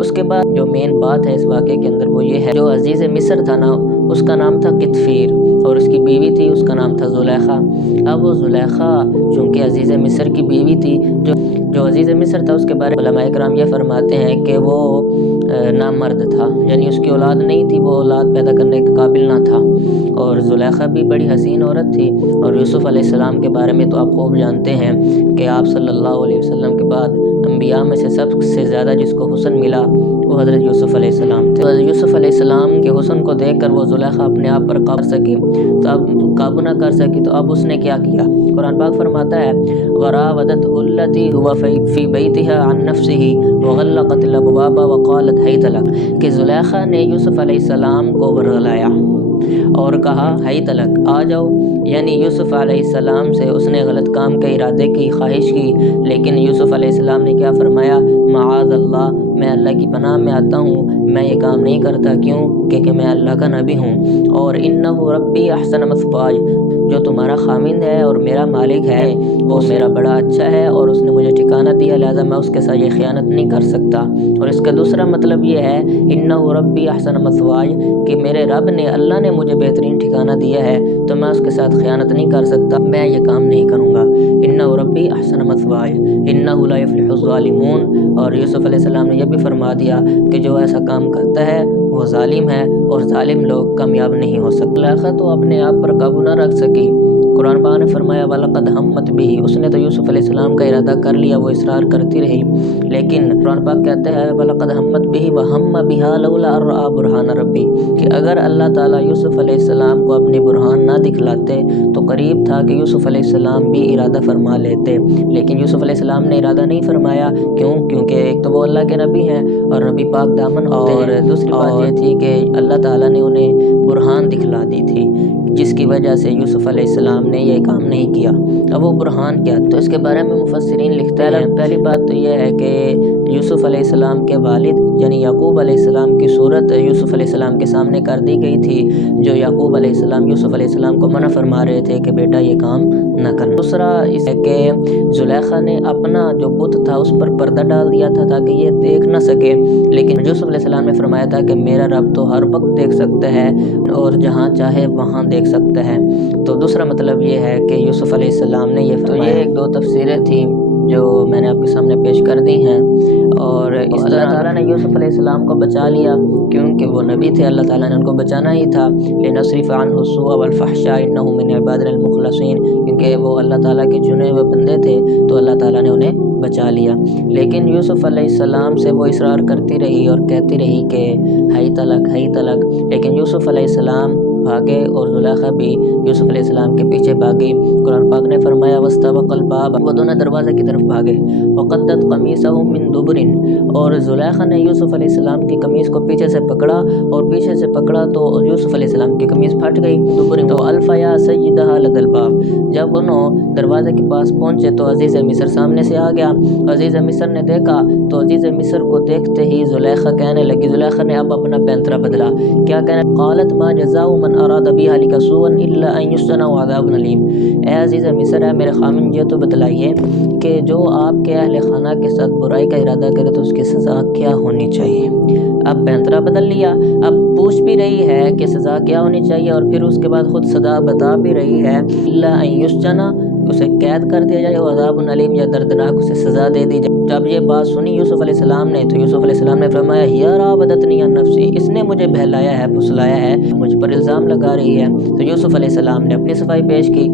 اس کے بعد جو مین بات ہے اس واقعے کے اندر وہ یہ ہے، جو عزیز مصر تھا نا اس کا نام تھا قطفیر اور اس کی بیوی تھی، اس کا نام تھا زلیخا۔ اب وہ زلیخا چونکہ عزیز مصر کی بیوی تھی، جو عزیز مصر تھا اس کے بارے میں علماء کرام یہ فرماتے ہیں کہ وہ نامرد تھا، یعنی اس کی اولاد نہیں تھی، وہ اولاد پیدا کرنے کے قابل نہ تھا۔ اور زلیخا بھی بڑی حسین عورت تھی۔ اور یوسف علیہ السلام کے بارے میں تو آپ خوب جانتے ہیں کہ آپ صلی اللہ علیہ وسلم کے بعد انبیاء میں سے سب سے زیادہ جس کو حسن ملا وہ حضرت یوسف علیہ السلام تھے۔ حضرت یوسف علیہ السلام کے حسن کو دیکھ کر وہ زلیخا اپنے آپ پر قابو نہ کر سکی، تو اب اس نے کیا کیا؟ قرآن پاک فرماتا ہے وراودته التي هو في بيتها عن نفسه وغلقت الابواب وقالت هيت لك، کہ زلیخا نے یوسف علیہ السلام کو ورغلایا اور کہا ہیت لک، آ جاؤ، یعنی یوسف علیہ السلام سے اس نے غلط کام کے ارادے کی، خواہش کی، لیکن یوسف علیہ السلام نے کیا فرمایا؟ معاذ اللہ، میں اللہ کی پناہ میں آتا ہوں، میں یہ کام نہیں کرتا۔ کیوں؟ کہ میں اللہ کا نبی ہوں۔ اور انہ ربی احسن مثواج، جو تمہارا خامند ہے اور میرا مالک ہے وہ میرا بڑا اچھا ہے اور اس نے مجھے ٹھکانہ دیا، لہذا میں اس کے ساتھ یہ خیانت نہیں کر سکتا۔ اور اس کا دوسرا مطلب یہ ہے انہ ربی احسن مثواج، کہ میرے رب نے، اللہ نے مجھے بہترین ٹھکانہ دیا ہے تو میں اس کے ساتھ خیانت نہیں کر سکتا، میں یہ کام نہیں کروں گا۔ انہ ربی احسن مثواج انہ لا یفلح الظالمون۔ اور یوسف علیہ السلام نے یہ بھی فرما دیا کہ جو ایسا کام کرتا ہے وہ ظالم ہے اور ظالم لوگ کامیاب نہیں ہو سکتے۔ زلیخا تو اپنے آپ پر قابو نہ رکھ سکی۔ قرآن پاک نے فرمایا وَلَقَدْ هَمَّتْ بِهِ، اس نے تو یوسف علیہ السلام کا ارادہ کر لیا، وہ اصرار کرتی رہی، لیکن قرآن پاک کہتے ہیں وَلَقَدْ هَمَّتْ بِهِ وَهَمَّ بِهَا لَوْلَا أَن رَأَىٰ بُرْهَانَ رَبِّهِ، کہ اگر اللہ تعالیٰ یوسف علیہ السلام کو اپنی برہان نہ دکھلاتے تو قریب تھا کہ یوسف علیہ السلام بھی ارادہ فرما لیتے، لیکن یوسف علیہ السلام نے ارادہ نہیں فرمایا۔ کیوں؟ کیونکہ ایک تو وہ اللہ کے نبی ہیں اور نبی پاک دامن ہوتے ہیں، اور دوسری بات یہ تھی کہ اللہ تعالیٰ نے انہیں برہان دکھلا دی تھی، جس کی وجہ سے یوسف علیہ السلام نے یہ کام نہیں کیا۔ اب وہ برہان کیا؟ تو اس کے بارے میں مفسرین لکھتے ہیں، پہلی بات تو یہ ہے کہ یوسف علیہ السلام کے والد یعنی یعقوب علیہ السلام کی صورت یوسف علیہ السلام کے سامنے کر دی گئی تھی، جو یعقوب علیہ السلام یوسف علیہ السلام کو منع فرما رہے تھے کہ بیٹا یہ کام نہ کرنا۔ دوسرا اس ہے کہ زلیخا نے اپنا جو بت تھا اس پر پردہ ڈال دیا تھا تاکہ یہ دیکھ نہ سکے، لیکن یوسف علیہ السلام نے فرمایا تھا کہ میرا رب تو ہر وقت دیکھ سکتا ہے اور جہاں چاہے وہاں دیکھ سکتا ہے۔ تو دوسرا مطلب یہ ہے کہ یوسف علیہ السلام نے یہ فرمایا۔ تو یہ ایک دو تفسیریں تھیں جو میں نے آپ کے سامنے پیش کر دی ہیں، اور اس طرح اللہ تعالیٰ نے یوسف علیہ السلام کو بچا لیا کیونکہ وہ نبی تھے، اللہ تعالیٰ نے ان کو بچانا ہی تھا۔ لِنَصْرِفَ عَنْهُ السُّوءَ وَالْفَحْشَاءَ إِنَّهُ مِنْ عِبَادِنَا الْمُخْلَصِينَ، کیونکہ وہ اللہ تعالیٰ کے چنے ہوئے بندے تھے تو اللہ تعالیٰ نے انہیں بچا لیا۔ لیکن یوسف علیہ السلام سے وہ اصرار کرتی رہی اور کہتی رہی کہ ہئی تلک ہئی تلک، لیکن یوسف علیہ السلام بھاگے اور زلیخا بھی یوسف علیہ السلام کے پیچھے بھاگی۔ قرآن پاک نے فرمایا وَاسْتَبَقَ الْبَابَ، وہ دونوں دروازے کی طرف بھاگے۔ وَقَدَّتْ قَمِيصَهُ مِن دُبُرٍ، اور زلیخا نے یوسف علیہ السلام کی قمیص کو پیچھے سے پکڑا، اور پیچھے سے پکڑا تو یوسف علیہ السلام کی قمیص پھٹ گئی۔ دُبُرٍ تو أَلْفَيَا سَيِّدَهَا لَدَى الْبَابِ، جب انہوں دروازے کے پاس پہنچے تو عزیز مصر سامنے سے آ گیا۔ عزیز مصر نے دیکھا تو عزیز مصر کو دیکھتے ہی زلیخا کہنے لگی، زلیخا نے اب اپنا پینترا بدلا، کیا کہنا؟ قالت ما جزاء من اراد بأهلك سوءا الا ان يسجن وعذاب الیم، اے عزیز مصر، ہے میرے خامن یہ تو بتلائیے کہ جو آپ کے اہل خانہ کے ساتھ برائی کا ارادہ کرے تو اس کی سزا کیا ہونی چاہیے۔ اب پینترا بدل لیا، اب پوچھ بھی رہی ہے کہ سزا کیا ہونی چاہیے، اور پھر اس کے بعد خود سزا بتا بھی رہی ہے الا ان يسجن، اسے قید کر دیا جائے، عذاب الیم، یا دردناک اسے سزا دے دی جائے۔ جب یہ بات سنی یوسف علیہ السلام نے تو یوسف علیہ السلام نے فرمایا ہی راودتنی عن نفسی، اس نے مجھے بہلایا ہے، پھسلایا ہے، مجھ پر الزام لگا رہی ہے۔ تو یوسف علیہ السلام نے اپنی صفائی پیش کی۔